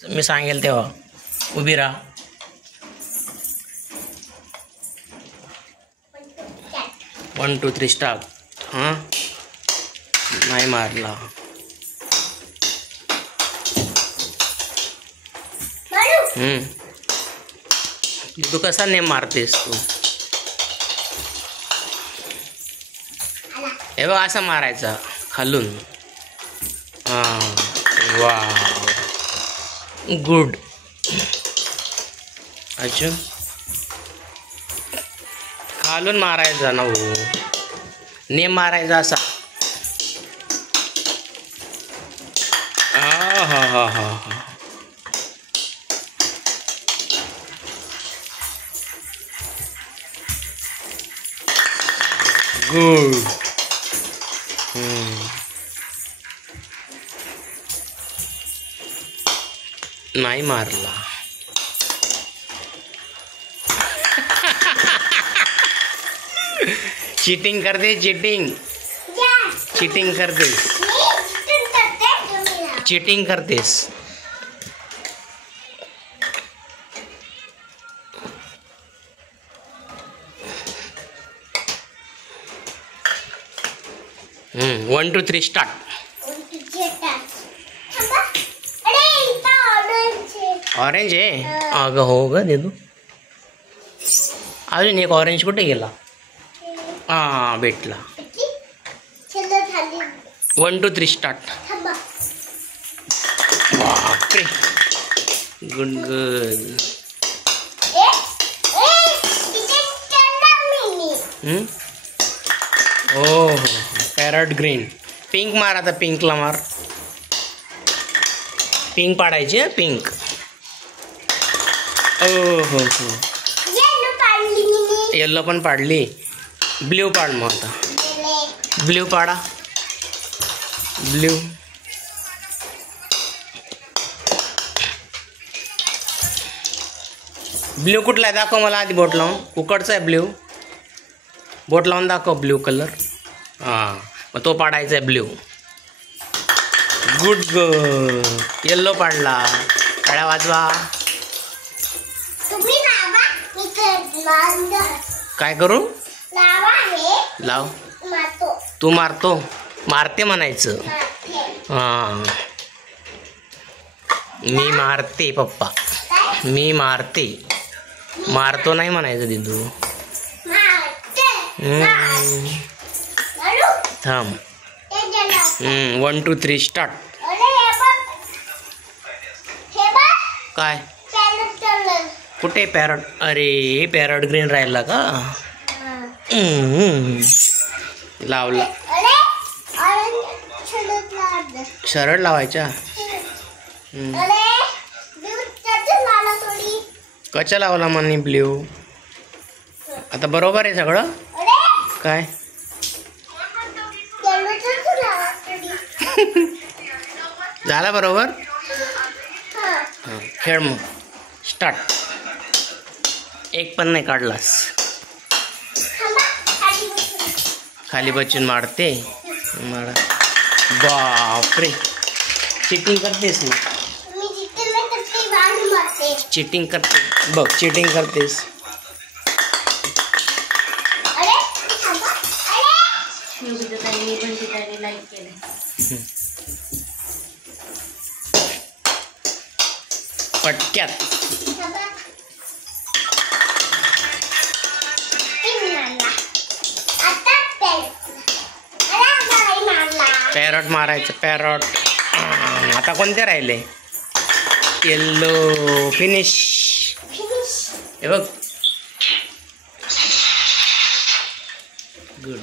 मी सांगेल तेव्हा उभी राहा. 1 2 3 स्टार्ट. हां नाही मारला. तू कसा नेम मारतेस तू? हे बघ असा मारायचा खालून. हां वा गुड. अजून खालून मारायचा ना हो. नेम मारायचा असा. हा हा हा हा हा गुड. नाही मारला. चीटिंग करते. चीटिंग करतेस. चीटिंग करतेस. One two three start. Orange आहे. अगं हो ग देदू. अजून एक ऑरेंज कुठे गेला? हां भेटला. 1 2 3 स्टार्ट. बापरे गुड गुड. हो पॅरट ग्रीन. पिंक मार आता. पिंकला मार. पिंक पाडायची. पिंक. ओ हो हो येल्लो पण पाडली. ब्ल्यू पाड मग आता. ब्ल्यू पाडा. ब्ल्यू. ब्ल्यू कुठला आहे दाखव मला आधी. बोट लावून. उकडचा आहे ब्ल्यू. बोट लावून दाखव ब्ल्यू कलर. हां मग तो पाडायचा आहे ब्ल्यू. Good good. येल्लो पाडला. टाळ्या वाजवा. काय करू? लाव. तू मारतो. मारते म्हणायचं. हां मी मारते पप्पा. मी मारते. मारतो नाही म्हणायचं दिदू. थांब. 1 2 3 स्टार्ट. काय कुठे पॅरट? अरे पॅरट ग्रीन राहिला का? लावला. सरळ लावायच्या. कशा लावला म्हणे ब्ल्यू? आता बरोबर आहे सगळं. काय झालं बरोबर? खेळ मग. स्टार्ट. एक पण नाही काढलास. खाली बसून मारते. मारा. बापरे चीटिंग करतेस ना. चीटिंग करते बघ. चीटिंग करतेस. पटक्यात. पॅरट मारायचं. पॅरट. आता कोणते राहिले? येल्लो. फिनिश. हे बघ. गुड.